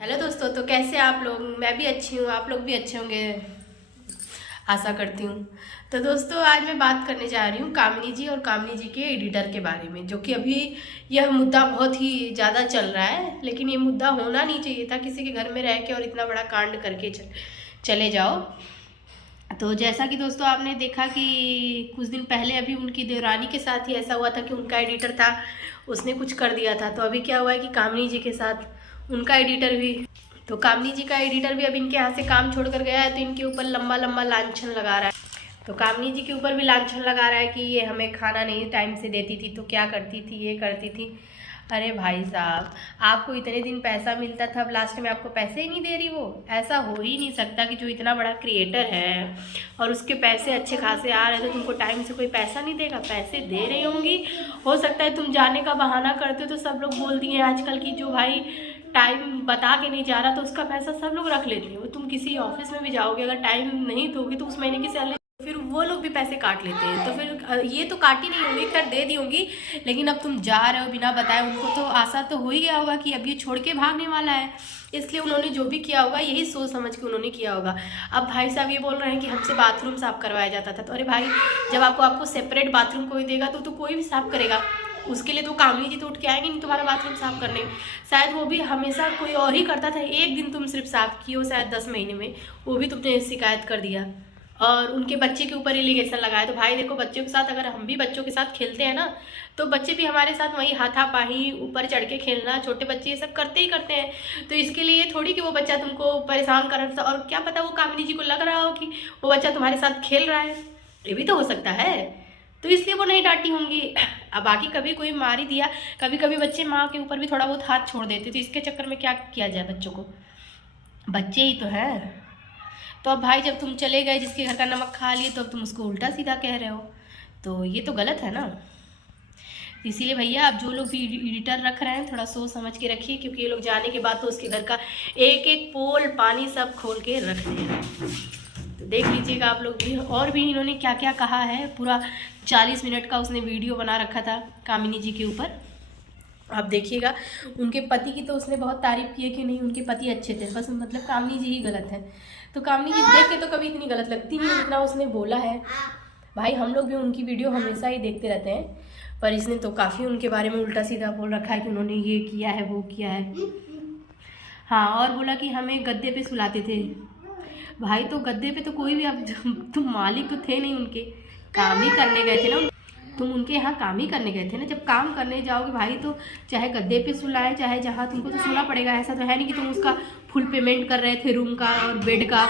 Hello दोस्तों, तो कैसे आप लोग। मैं भी अच्छी हूँ, आप लोग भी अच्छे होंगे आशा करती हूँ। तो दोस्तों, आज मैं बात करने जा रही हूँ कामिनी जी और कामिनी जी के एडिटर के बारे में, जो कि अभी यह मुद्दा बहुत ही ज़्यादा चल रहा है। लेकिन ये मुद्दा होना नहीं चाहिए था, किसी के घर में रह के और इतना बड़ा कांड करके चले जाओ। तो जैसा कि दोस्तों आपने देखा कि कुछ दिन पहले अभी उनकी देवरानी के साथ ही ऐसा हुआ था कि उनका एडिटर था, उसने कुछ कर दिया था। तो अभी क्या हुआ है कि कामिनी जी के साथ उनका एडिटर भी, तो कामिनी जी का एडिटर भी अब इनके यहाँ से काम छोड़ कर गया है। तो इनके ऊपर लंबा लंबा लांछन लगा रहा है। तो कामिनी जी के ऊपर भी लांछन लगा रहा है कि ये हमें खाना नहीं टाइम से देती थी, तो क्या करती थी, ये करती थी। अरे भाई साहब, आपको इतने दिन पैसा मिलता था, अब लास्ट में आपको पैसे ही नहीं दे रही वो। ऐसा हो ही नहीं सकता कि जो इतना बड़ा क्रिएटर है और उसके पैसे अच्छे खासे आ रहे थे, तुमको टाइम से कोई पैसा नहीं देगा। पैसे दे रही होंगी, हो सकता है तुम जाने का बहाना करते हो तो सब लोग बोल दिए आजकल की जो भाई टाइम बता के नहीं जा रहा तो उसका पैसा सब लोग रख लेते हैं। तुम किसी ऑफिस में भी जाओगे, अगर टाइम नहीं दोगे तो उस महीने की सैलरी फिर वो लोग भी पैसे काट लेते हैं। तो फिर ये तो काट ही नहीं होंगी, खैर दे दी होंगी। लेकिन अब तुम जा रहे हो बिना बताए, उनको तो आशा तो हो ही गया होगा कि अब ये छोड़ के भागने वाला है, इसलिए उन्होंने जो भी किया होगा यही सोच समझ के उन्होंने किया होगा। अब भाई साहब ये बोल रहे हैं कि हमसे बाथरूम साफ करवाया जाता था। तो अरे भाई, जब आपको सेपरेट बाथरूम कोई देगा तो कोई भी साफ करेगा। उसके लिए तो कामिनी जी तो उठ के आएंगे नहीं तुम्हारा बाथरूम साफ करने। शायद वो भी हमेशा कोई और ही करता था, एक दिन तुम सिर्फ साफ किए हो शायद 10 महीने में, वो भी तुमने शिकायत कर दिया और उनके बच्चे के ऊपर एलिगेशन लगाया। तो भाई देखो, बच्चों के साथ अगर हम भी बच्चों के साथ खेलते हैं ना, तो बच्चे भी हमारे साथ वही हाथापाही ऊपर चढ़ के खेलना, छोटे बच्चे ये सब करते ही करते हैं। तो इसके लिए थोड़ी कि वो बच्चा तुमको परेशान कर रहा, और क्या पता वो कामिनी जी को लग रहा हो कि वो बच्चा तुम्हारे साथ खेल रहा है, ये भी तो हो सकता है। तो इसलिए वो नहीं डांटी होंगी। अब बाकी कभी कोई मार ही दिया, कभी कभी बच्चे माँ के ऊपर भी थोड़ा बहुत हाथ छोड़ देते, तो इसके चक्कर में क्या किया जाए, बच्चों को बच्चे ही तो है। तो अब भाई जब तुम चले गए, जिसके घर का नमक खा लिए, तो अब तुम उसको उल्टा सीधा कह रहे हो, तो ये तो गलत है ना। इसीलिए भैया, आप जो लोग भी एडिटर रख रहे हैं थोड़ा सोच समझ के रखिए, क्योंकि ये लोग जाने के बाद तो उसके घर का एक एक पोल पानी सब खोल के रख दें। तो देख लीजिएगा आप लोग भी। और भी इन्होंने क्या क्या कहा है, पूरा 40 मिनट का उसने वीडियो बना रखा था कामिनी जी के ऊपर, आप देखिएगा। उनके पति की तो उसने बहुत तारीफ की है कि नहीं उनके पति अच्छे थे, बस मतलब कामिनी जी ही गलत है। तो कामिनी जी देख के तो कभी इतनी गलत लगती नहीं जितना उसने बोला है। भाई हम लोग भी उनकी वीडियो हमेशा ही देखते रहते हैं, पर इसने तो काफ़ी उनके बारे में उल्टा सीधा बोल रखा है कि उन्होंने ये किया है वो किया है। हाँ, और बोला कि हमें गद्दे पे सुलाते थे। भाई तो गद्दे पे तो कोई भी, अब तुम मालिक तो थे नहीं उनके, काम ही करने गए थे ना, तुम उनके यहाँ काम ही करने गए थे ना। जब काम करने जाओगे भाई, तो चाहे गद्दे पे सुलाए चाहे जहाँ, तुमको तो सोना पड़ेगा। ऐसा तो है नहीं कि तुम उसका फुल पेमेंट कर रहे थे रूम का और बेड का।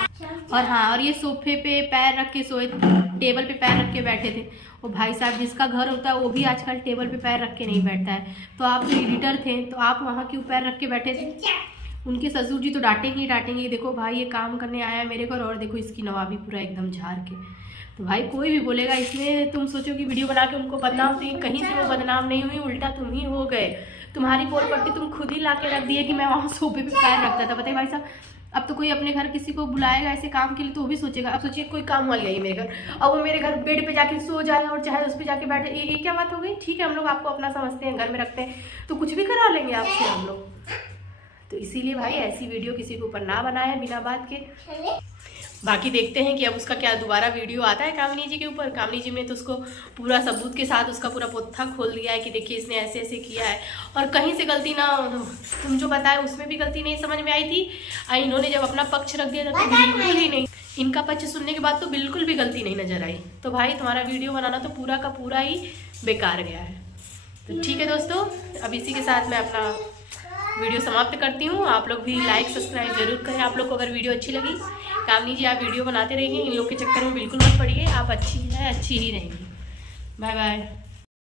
और हाँ, और ये सोफे पे पैर रख के सोए, टेबल पे पैर रख के बैठे थे। और भाई साहब जिसका घर होता है वो भी आजकल टेबल पे पैर रख के नहीं बैठता है। तो आप तो एडिटर थे, तो आप वहाँ क्यों पैर रख के बैठे थे। उनके ससुर जी तो डांटेंगे ही डांटेंगे, देखो भाई ये काम करने आया है मेरे घर, और देखो इसकी नवाबी पूरा एकदम झाड़ के। तो भाई कोई भी बोलेगा, इसमें तुम सोचो कि वीडियो बना के उनको बदनाम हुई, कहीं से वो बदनाम नहीं हुई, उल्टा तुम ही हो गए। तुम्हारी पोल पट्टी तुम खुद ही ला के रख दिए कि मैं वहाँ सोफे पे पैर रखता था। बताइए भाई साहब, अब तो कोई अपने घर किसी को बुलाएगा ऐसे काम के लिए तो वो भी सोचेगा। अब सोचिए कोई काम वाली आई मेरे घर, अब वो मेरे घर बेड पे जाके सो जाए और चाहे उस पर जाके बैठे, ये क्या बात हो गई। ठीक है, हम लोग आपको अपना समझते हैं, घर में रखते हैं, तो कुछ भी करा लेंगे आपसे हम लोग। तो इसीलिए भाई ऐसी वीडियो किसी के ऊपर ना बनाए बिना बात के। बाकी देखते हैं कि अब उसका क्या दोबारा वीडियो आता है कामिनी जी के ऊपर। कामिनी जी ने तो उसको पूरा सबूत के साथ उसका पूरा पोथा खोल दिया है कि देखिए इसने ऐसे ऐसे किया है, और कहीं से गलती ना, तुम जो बताए उसमें भी गलती नहीं समझ में आई थी। इन्होंने जब अपना पक्ष रख दिया था तो बिल्कुल ही नहीं, इनका पक्ष सुनने के बाद तो बिल्कुल भी गलती नहीं नजर आई। तो भाई तुम्हारा वीडियो बनाना तो पूरा का पूरा ही बेकार गया है। तो ठीक है दोस्तों, अब इसी के साथ मैं अपना वीडियो समाप्त करती हूँ। आप लोग भी लाइक सब्सक्राइब जरूर करें। आप लोग को अगर वीडियो अच्छी लगी, कामिनी जी आप वीडियो बनाते रहिए, इन लोग के चक्कर में बिल्कुल मत पड़िए, आप अच्छी है अच्छी ही रहेंगी। Bye bye.